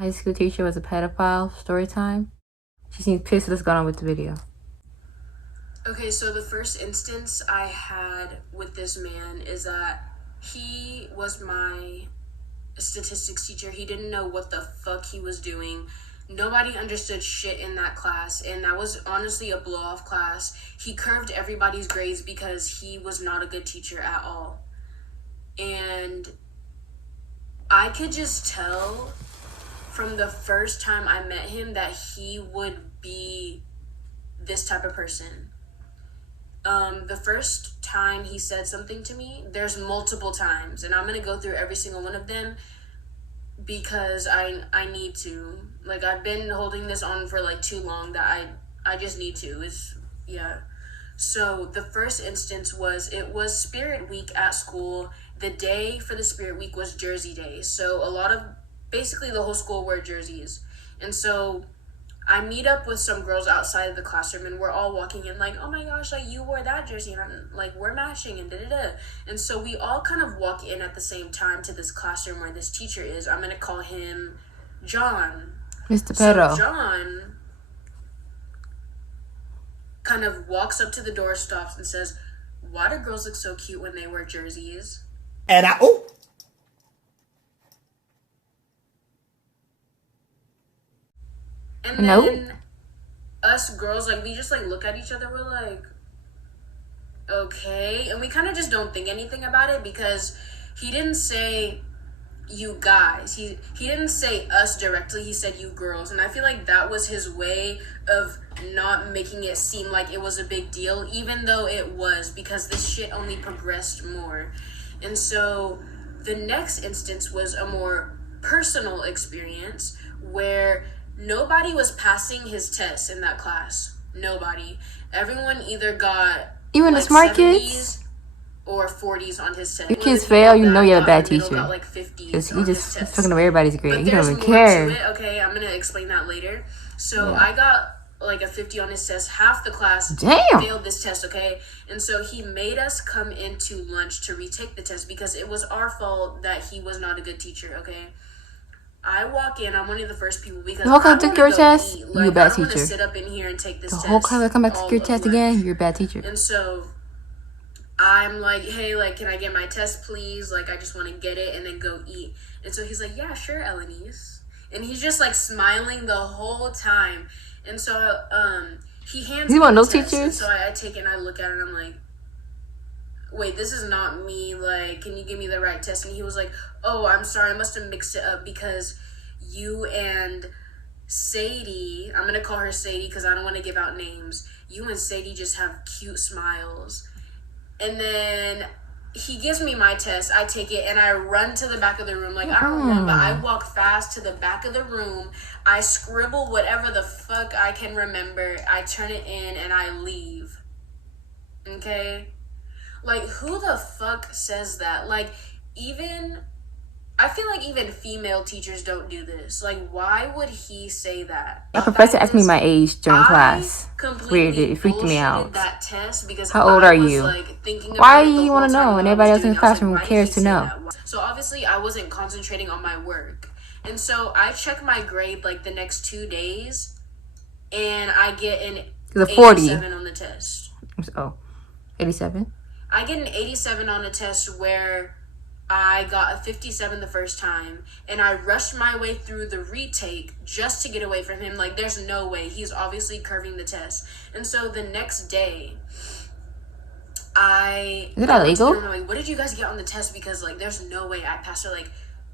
high school teacher was a pedophile. Story time. She seems pissed. Let's go on with the video. Okay, so the first instance I had with this man is that he was my statistics teacher. He didn't know what the fuck he was doing. Nobody understood shit in that class, and that was honestly a blow-off class. He curved everybody's grades because he was not a good teacher at all. And I could just tell from the first time I met him that he would be this type of person. The first time he said something to me, there's multiple times, and I'm gonna go through every single one of them because I need to. Like, I've been holding this on for like too long that I just need to. So the first instance was, it was Spirit Week at school. The day for the Spirit Week was Jersey Day. So basically the whole school wore jerseys. And so I meet up with some girls outside of the classroom, and we're all walking in like, oh my gosh, like, you wore that jersey, and I'm like, we're matching, and da-da-da. And so we all kind of walk in at the same time to this classroom where this teacher is. I'm going to call him John. Mr. Pedo. So John kind of walks up to the door, stops, and says, why do girls look so cute when they wear jerseys? And And then us girls, like, we just like look at each other, we're like, okay. And we kind of just don't think anything about it because he didn't say you guys. He didn't say us directly, he said you girls. And I feel like that was his way of not making it seem like it was a big deal, even though it was, because this shit only progressed more. And so the next instance was a more personal experience where nobody was passing his tests in that class. Nobody. Everyone either got even like the smart 70s kids or 40s on his test. Your kids fail, you know you have a bad teacher. Got like 50s Because he just fucking away everybody's grade. But He don't there's even more care. to it. Okay, I'm gonna explain that later. So I got like a 50 on his test. Half the class failed this test, okay? And so he made us come into lunch to retake the test because it was our fault that he was not a good teacher, okay? I walk in, I'm one of the first people because the whole class took your test, like, you're a bad I don't teacher. Sit up in here and take this the test. whole class come back to your test again, you're a bad teacher. And so I'm like, hey, like, can I get my test, please? Like, I just want to get it and then go eat. And so he's like, yeah, sure, Elenice. And he's just like smiling the whole time. And so he hands me one of the those test. teachers? And so I take it and I look at it and I'm like, wait, this is not me. Like, can you give me the right test? And he was like, oh, I'm sorry, I must have mixed it up because you and Sadie, I'm gonna call her Sadie because I don't want to give out names. You and Sadie just have cute smiles. And then he gives me my test. I take it and I run to the back of the room. Like, I don't run, but I walk fast to the back of the room. I scribble whatever the fuck I can remember. I turn it in and I leave. Okay? Like, who the fuck says that? Like, I feel like even female teachers don't do this. Like, why would he say that? A professor asked me my age during class. Weird, it freaked me out. That test because how old are you? Like, why do you want to know? And everybody else in the classroom cares to know. So obviously I wasn't concentrating on my work. And so I check my grade like the next 2 days and I get an 87 on the test. Oh, 87? I get an 87 on a test where I got a 57 the first time, and I rushed my way through the retake just to get away from him. Like, there's no way. He's obviously curving the test. And so the next day, Is it illegal? I'm like, what did you guys get on the test? Because, like, there's no way I passed her. Like,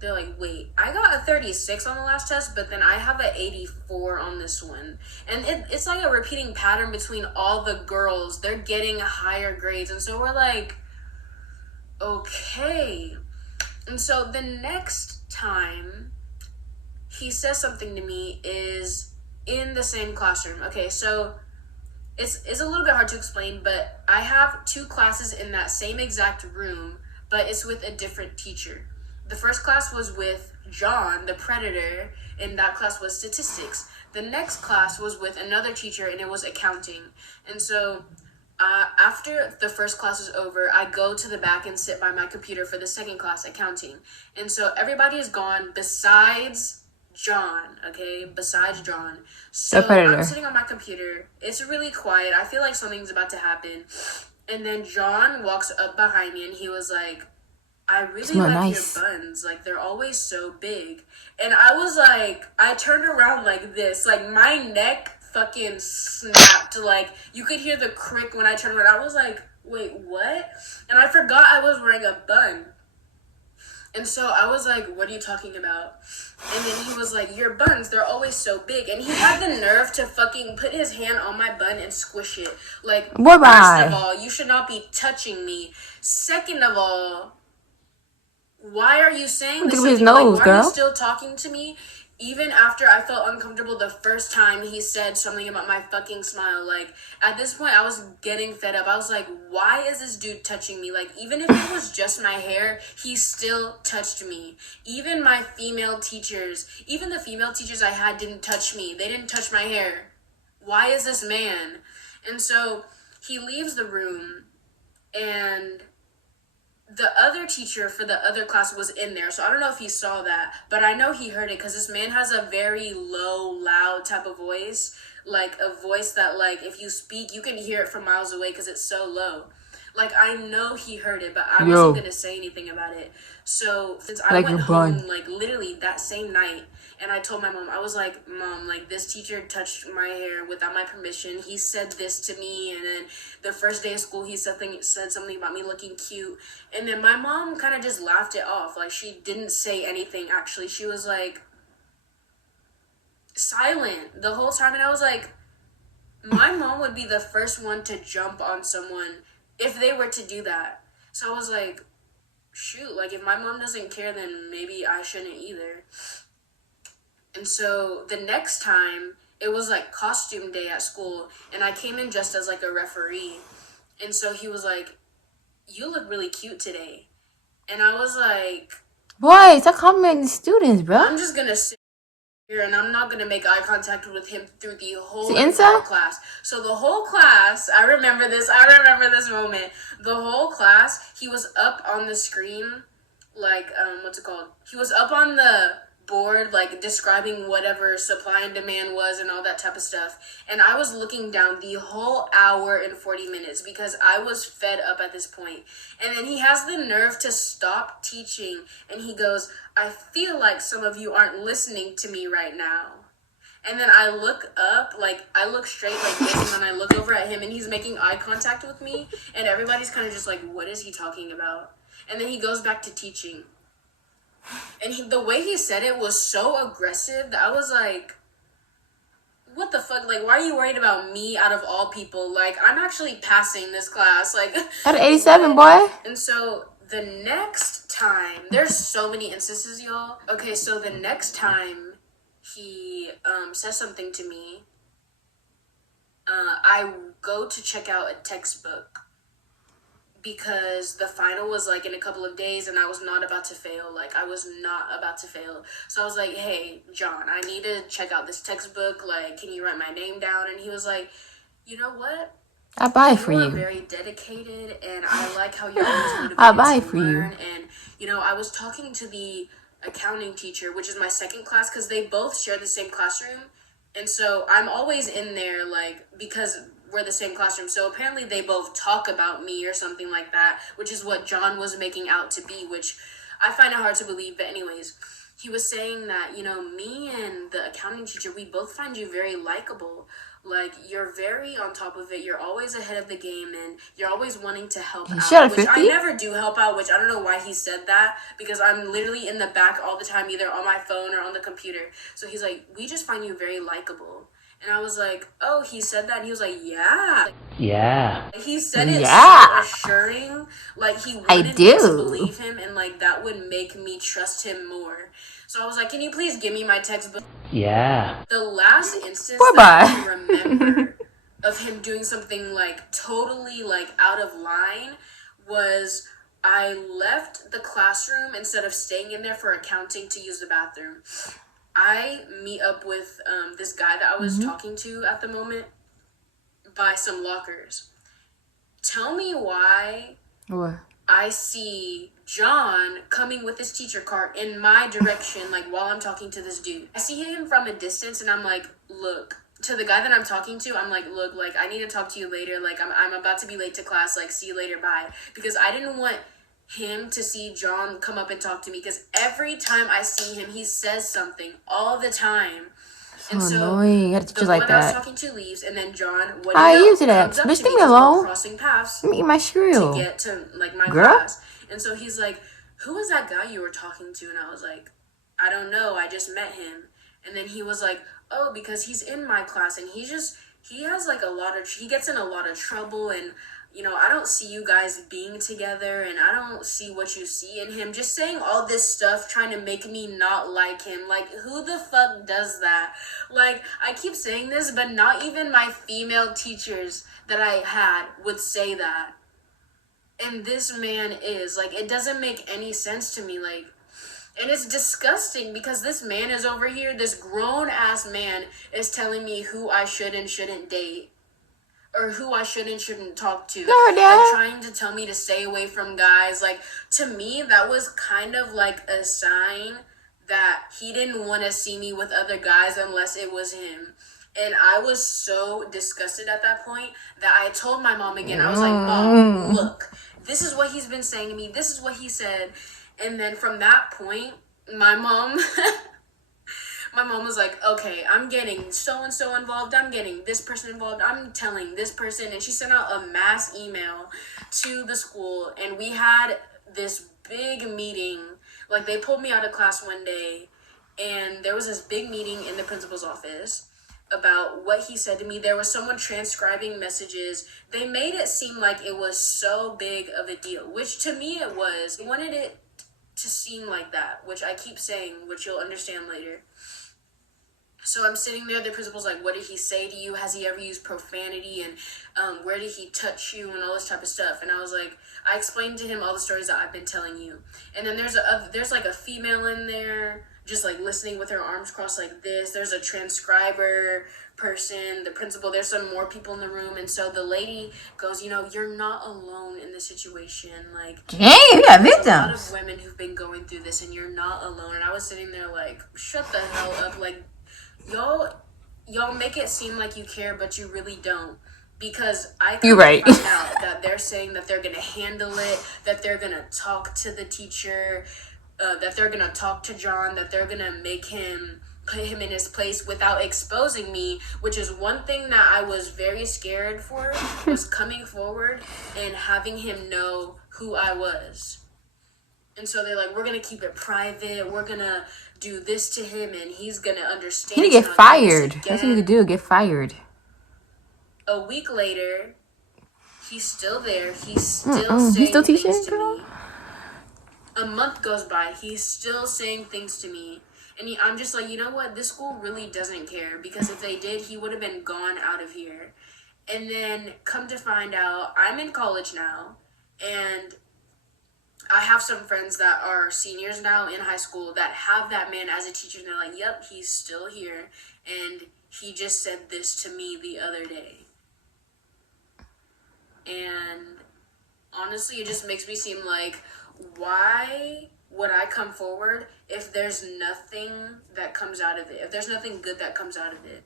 they're like, wait, I got a 36 on the last test, but then I have an 84 on this one. And it's like a repeating pattern between all the girls. They're getting higher grades. And so we're like, okay. And so the next time he says something to me is in the same classroom. Okay, so it's a little bit hard to explain, but I have 2 classes in that same exact room, but it's with a different teacher. The first class was with John, the predator, and that class was statistics. The next class was with another teacher, and it was accounting. And so after the first class is over, I go to the back and sit by my computer for the second class, accounting. And so everybody is gone besides John, okay? Besides John. The So predator. I'm sitting on my computer. It's really quiet. I feel like something's about to happen. And then John walks up behind me and he was like, I really Smell like nice. your buns. Like, they're always so big. And I was like, I turned around like this. Like, my neck fucking snapped. Like, you could hear the crick when I turned around. I was like, wait, what? And I forgot I was wearing a bun. And so I was like, what are you talking about? And then he was like, your buns, they're always so big. And he had the nerve to fucking put his hand on my bun and squish it. Like, Bye-bye. first of all, you should not be touching me. Second of all, why are you saying this? Look at his Like, nose, why are girl. you still talking to me? Even after I felt uncomfortable the first time he said something about my fucking smile. Like, at this point, I was getting fed up. I was like, why is this dude touching me? Like, even if it was just my hair, he still touched me. Even my female teachers, even the female teachers I had didn't touch me. They didn't touch my hair. Why is this man? And so he leaves the room, and the other teacher for the other class was in there, so I don't know if he saw that, but I know he heard it because this man has a very low, loud type of voice, like a voice that, like, if you speak, you can hear it from miles away because it's so low. Like, I know he heard it, but I wasn't gonna say anything about it. So since I went home, like, literally that same night, and I told my mom, I was like, Mom, like, this teacher touched my hair without my permission. He said this to me, and then the first day of school, he said something about me looking cute. And then my mom kind of just laughed it off. Like, she didn't say anything, actually. She was, like, silent the whole time. And I was like, my mom would be the first one to jump on someone if they were to do that. So I was like, shoot, like, if my mom doesn't care, then maybe I shouldn't either. And so the next time, it was like costume day at school, and I came in dressed as like a referee. And so he was like, you look really cute today. And I was like, Boy, stop complimenting the students, bro. I'm just gonna sit here and I'm not gonna make eye contact with him through the whole entire class. So the whole class, I remember this moment. The whole class, he was up on the screen, like, what's it called? He was up on the board, like, describing whatever supply and demand was and all that type of stuff. And I was looking down the whole hour and 40 minutes because I was fed up at this point. And then he has the nerve to stop teaching and he goes, I feel like some of you aren't listening to me right now. And then I look up, like, I look straight like this, and then I look over at him and he's making eye contact with me, and everybody's kind of just like, what is he talking about? And then he goes back to teaching. And the way he said it was so aggressive that I was like, what the fuck? Like, why are you worried about me out of all people? Like, I'm actually passing this class. Like, Out of 87, boy. And so the next time, there's so many instances, y'all. Okay, so the next time he says something to me, I go to check out a textbook because the final was like in a couple of days and I was not about to fail. Like, I was not about to fail. So I was like, hey, John, I need to check out this textbook. Like, can you write my name down? And he was like, you know what? I buy it for You are you. very dedicated, and I like how you're always motivated I buy it to for you. learn. And, you know, I was talking to the accounting teacher, which is my second class, because they both share the same classroom. And so I'm always in there, like, because we're the same classroom. So apparently they both talk about me or something like that, which is what John was making out to be, which I find it hard to believe. But anyways, he was saying that, you know, me and the accounting teacher, we both find you very likable. Like, you're very on top of it. You're always ahead of the game, and you're always wanting to help out. Which I never do help out, which I don't know why he said that, because I'm literally in the back all the time, either on my phone or on the computer. So he's like, we just find you very likable. And I was like, oh, he said that? And he was like, yeah. Yeah. He said it so assuring. Like, he wanted me to believe him, and, like, that would make me trust him more. So I was like, can you please give me my textbook? Yeah. The last instance that I can remember of him doing something, like, totally, like, out of line was I left the classroom instead of staying in there for accounting to use the bathroom. I meet up with this guy that I was talking to at the moment by some lockers. Tell me why What? I see John coming with his teacher cart in my direction, like while I'm talking to this dude. I see him from a distance and I'm like, look, to the guy that I'm talking to, I'm like, look, like I need to talk to you later. Like I'm about to be late to class, like see you later, bye. Because I didn't want him to see John come up and talk to me, because every time I see him, he says something all the time. And so annoying. How did the you one like I was that? talking to leaves, and then John, what do I you know, used to that. comes up Bitch, to leave me me because we're alone. crossing paths Let me eat my to cereal. get to like my Girl? class. And so he's like, who was that guy you were talking to? And I was like, I don't know, I just met him. And then he was like, oh, because he's in my class and he has like he gets in a lot of trouble, and you know, I don't see you guys being together, and I don't see what you see in him. Just saying all this stuff, trying to make me not like him. Like, who the fuck does that? Like, I keep saying this, but not even my female teachers that I had would say that. And this man is, like, it doesn't make any sense to me, like, and it's disgusting because this man is over here, this grown-ass man is telling me who I should and shouldn't date, or who I should and shouldn't talk to. Like, trying to tell me to stay away from guys. Like, to me, that was kind of like a sign that he didn't want to see me with other guys unless it was him. And I was so disgusted at that point that I told my mom again. I was like, Mom, look, this is what he's been saying to me. This is what he said. And then from that point, my mom was like, okay, I'm getting so-and-so involved. I'm getting this person involved. I'm telling this person. And she sent out a mass email to the school. And we had this big meeting. Like, they pulled me out of class one day. And there was this big meeting in the principal's office about what he said to me. There was someone transcribing messages. They made it seem like it was so big of a deal, which to me it was. They wanted it to seem like that, which I keep saying, which you'll understand later. So I'm sitting there, the principal's like, what did he say to you? Has he ever used profanity? And where did he touch you? And all this type of stuff. And I was like, I explained to him all the stories that I've been telling you. And then there's like a female in there, just like listening with her arms crossed like this. There's a transcriber person, the principal, there's some more people in the room. And so the lady goes, you know, you're not alone in this situation. Like, dang, you got there's a lot victims. of women who've been going through this, and you're not alone. And I was sitting there like, shut the hell up. Like, y'all make it seem like you care, but you really don't. Because I You're right. find out that they're saying that they're gonna handle it, that they're gonna talk to the teacher, that they're gonna talk to John, that they're gonna put him in his place without exposing me, which is one thing that I was very scared for, was coming forward and having him know who I was. And so they're like, we're gonna keep it private, we're gonna do this to him, and he's gonna understand. He need to get fired. That's what you need to do, get fired. A week later, he's still there. He's still saying He's still teaching, things to girl? me. A month goes by. He's still saying things to me. And I'm just like, you know what? This school really doesn't care, because if they did, he would have been gone out of here. And then come to find out, I'm in college now, and I have some friends that are seniors now in high school that have that man as a teacher, and they're like, yep, he's still here. And he just said this to me the other day. And honestly, it just makes me seem like, why would I come forward if there's nothing that comes out of it? If there's nothing good that comes out of it?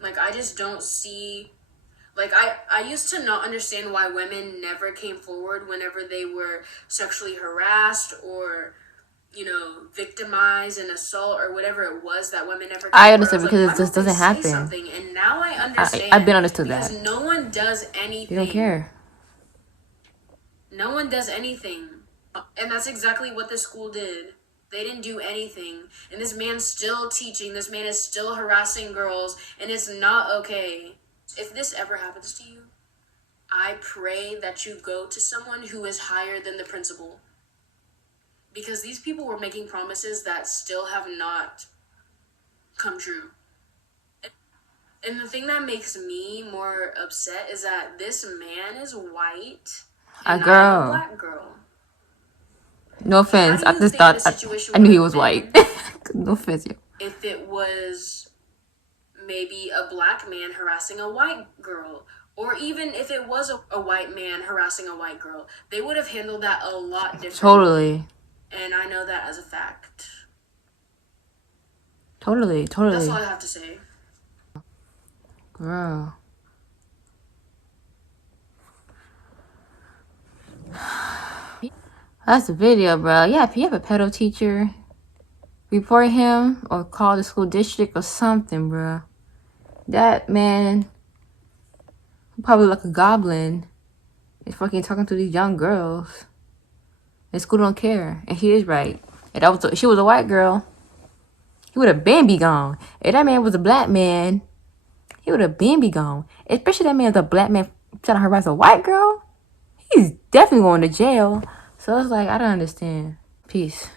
Like, I just don't see... Like, I used to not understand why women never came forward whenever they were sexually harassed or, you know, victimized and assault or whatever it was that women never came I forward. understand, was because like, it just doesn't happen. Something? And now I understand. I've been understood because that. no one does anything. You don't care. No one does anything. And that's exactly what the school did. They didn't do anything. And this man's still teaching. This man is still harassing girls. And it's not okay. If this ever happens to you, I pray that you go to someone who is higher than the principal. Because these people were making promises that still have not come true. And the thing that makes me more upset is that this man is white and I'm a black girl. No offense. I just thought I knew he was white. No offense, yo. If it was maybe a black man harassing a white girl, or even if it was a white man harassing a white girl, they would have handled that a lot differently. Totally. And I know that as a fact. Totally. That's all I have to say. Girl. That's the video, bro. Yeah, if you have a pedo teacher, report him or call the school district or something, bro. That man, probably like a goblin, is fucking talking to these young girls. And school don't care. And he is right. If she was a white girl, he would have been be gone. If that man was a black man, he would have been be gone. Especially that man was a black man trying to harass a white girl. He's definitely going to jail. So it's like, I don't understand. Peace.